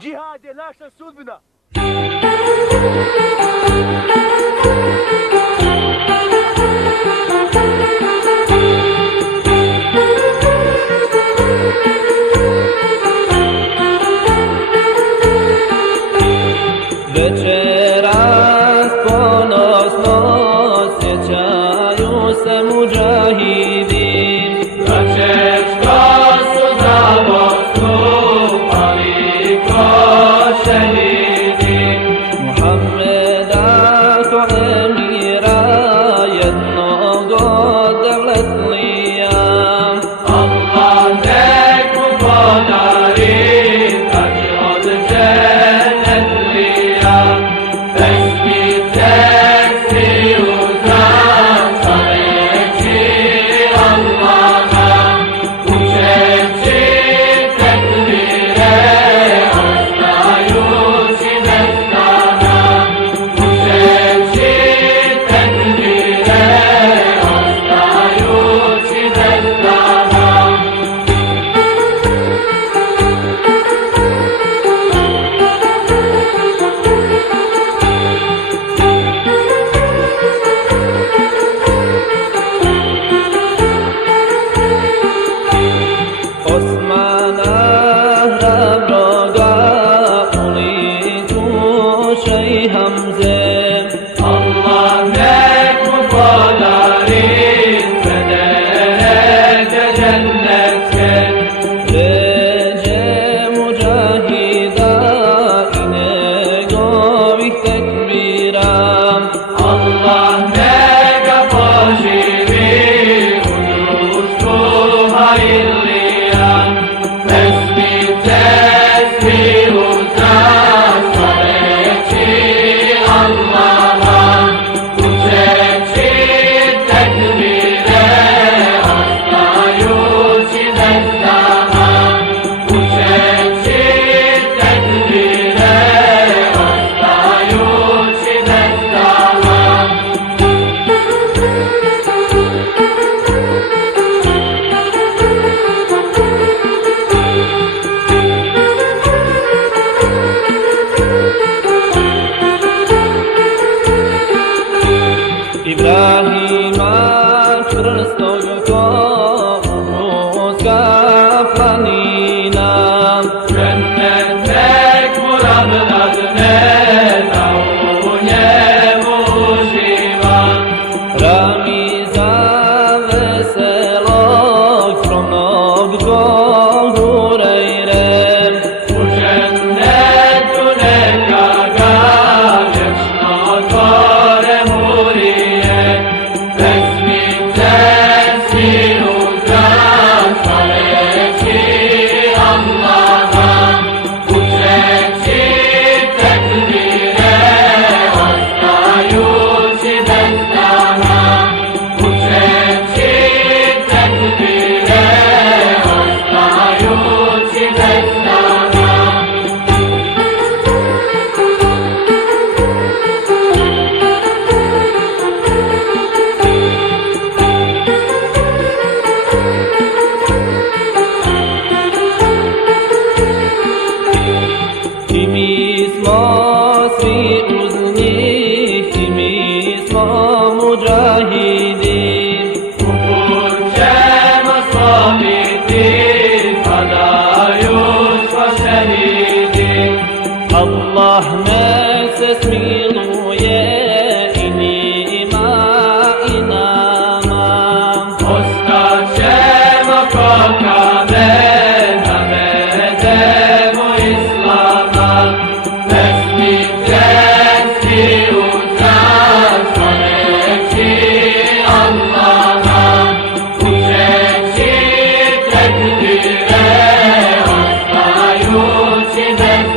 Džihad je naša sudbina. Večeras ponosno sjećaju se mudžahidi, da češko su zdravo stupali ko šehidi. Muhammeda ko emira jednog od devletlija, Allah nek mu podari tač od džennetlija. Pesmi teksti uzam slaveći Allaha, učeći tekbire ostajući bez stana, učeći tekbire ostajući bez stana. Osmana hrabroga uliku Šejh Hamze, Allah nek mu podari sve derece džennetske. Ređe mudžahida i njegovih tekbira, Allah neka poživi u društvu hajlija. Pesmi teksti uzam slaveći Allaha, učeći tekbire ostajući bez stana, učeći tekbire ostajući bez stana. Ibrahima čvrstog ko Uhudska planina, džennet nek mu rab dadne da u njemu uživa. Ramiza veselog skromnog ko Hurajre, u džennetu neka ga vječno otvore hurije. Pesmi teksti uzam slaveći Allaha, učeći tekbire ostajući bez stana, učeći tekbire ostajući bez stana. I mi smo svi uz njih, i mi smo mudžahidi. U put ćemo slomiti, padajuć ko šehidi. Allah nek se smiluje i njima i nama. Ostaćemo ko Kabe, navedemo Islama. Pesmi teksti uzam slaveći Allaha, učeći tekbire ostajući bez